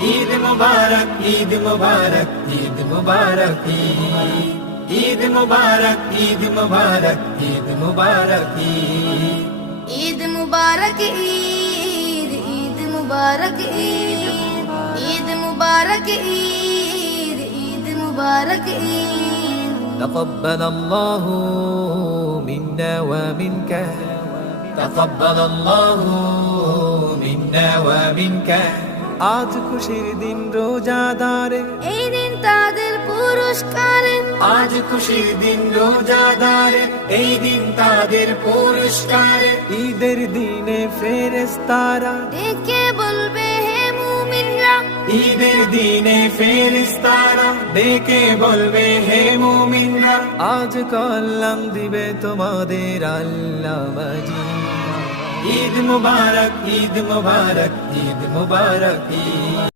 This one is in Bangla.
ঈদ মুবারক, ঈদ মুবারক, ঈদ মুবারক, ঈদ মুবারক, ঈদ মুবারক, ঈদ মুবারক, ঈদ মুবারক ঈদ, ঈদ মুবারক ঈদ, ঈদ মুবারক ঈদ, ঈদ মুবারক ঈদ। تقبل الله منا ومنك تقبل الله منا ومنك আজ খুশির দিন রোজাদারের, এই দিন তাদের পুরস্কারের, আজ খুশির দিন রোজাদারের, এই দিন তাদের পুরস্কারের। ঈদের দিনে ফেরেশতারা ডেকে বলবে হে মুমিনরা, ঈদের দিনে ফেরেশতারা ডেকে বলবে হে মুমিনরা, আজ কল্যাণ দিবে তোমাদের আল্লাহ মাজিদ। ঈদ মুবারক, ঈদ মুবারক, ঈদ মুবারক,